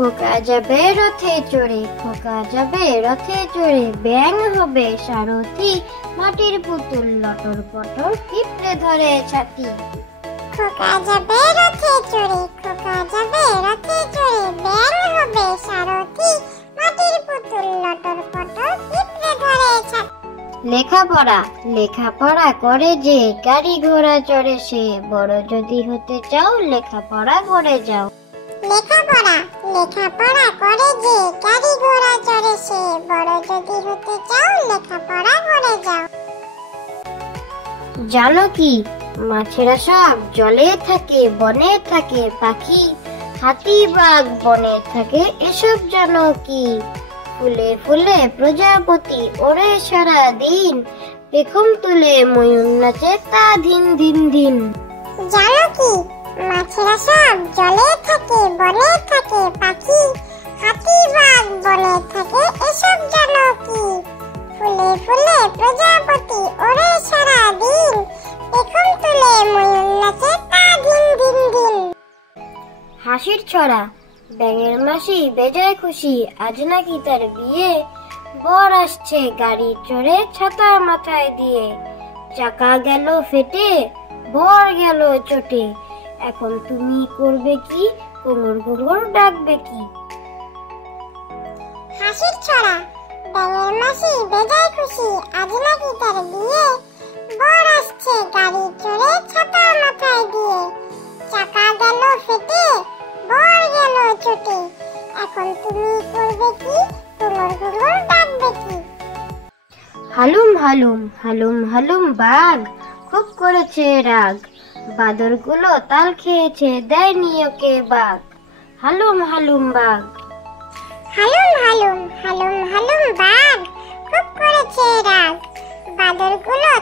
খোকা যাবে রথে চড়ে, খোকা যাবে রথে চড়ে, ব্যাঙ হবে সারথি, মাটির পুতুল লটর পটর, পিঁপড়ে ধরে ছাতি। খোকা যাবে রথে চড়ে, খোকা যাবে রথে চড়ে, ব্যাঙ হবে সারথি, মাটির পুতুল লটর পটর, পিঁপড়ে ধরে ছাতি। লেখাপড়া লেখাপড়া করে যে, গাড়ি ঘোড়া চড়ে সে, বড় যদি হতে চাও লেখাপড়া করে যাও। লেখাপড়া লেখাপড়া করে যে, গাড়ি ঘোড়া চড়ে সে, বড় যদি হতে চাও লেখাপড়া করে যাও। জানো কি, মাছেরা সব জলে থাকে, বনে থাকে পাখি, হাতি বাঘ বনে থাকে, এসব জানো কি? ফুলে ফুলে প্রজাপতি ওরে সারা দিন, পেখম তুলে ময়ূর নাচে তা ধিন ধিন ধিন। জানো কি, মাছেরা সব জলে থাকে, বনে থাকে পাখি, হাতি বাঘ বনে থাকে, এসব জানো কি? ফুলে ফুলে প্রজাপতি ওরে সারা দিন, পেখম তুলে ময়ূর নাচে তা ধিন ধিন ধিন। হাসির ছড়া, ব্যাঙের মাসি বেজায় খুশি, আজ নাকি তার বিয়ে, বর আসছে গাড়ি চড়ে ছাতা মাথায় দিয়ে, চাকা গেল ফেটে বর গেল চটে, এখন তুমি করবে কি, কোমর কোমর ডাকবে কি? হাসির ছড়া, ব্যাঙের মাসি বেজায় খুশি, আজ নাকি তার বিয়ে, বর আসছে গাড়ি চড়ে ছাতা মাথায় দিয়ে, চাকা গেল ফেটে বর গেল চটে, এখন তুমি করবে কি, কোমর কোমর ডাকবে কি? হালুম হালুম হালুম হালুম বাঘ, খুব করেছে রাগ, বাদরগুলো তাল খেয়েছে দেয়নি ওকে বাঘ। হালুম হালুম বাঘ। হালুম হালুম হালুম হালুম বাঘ, খুব করেছে রাগ, বাদরগুলো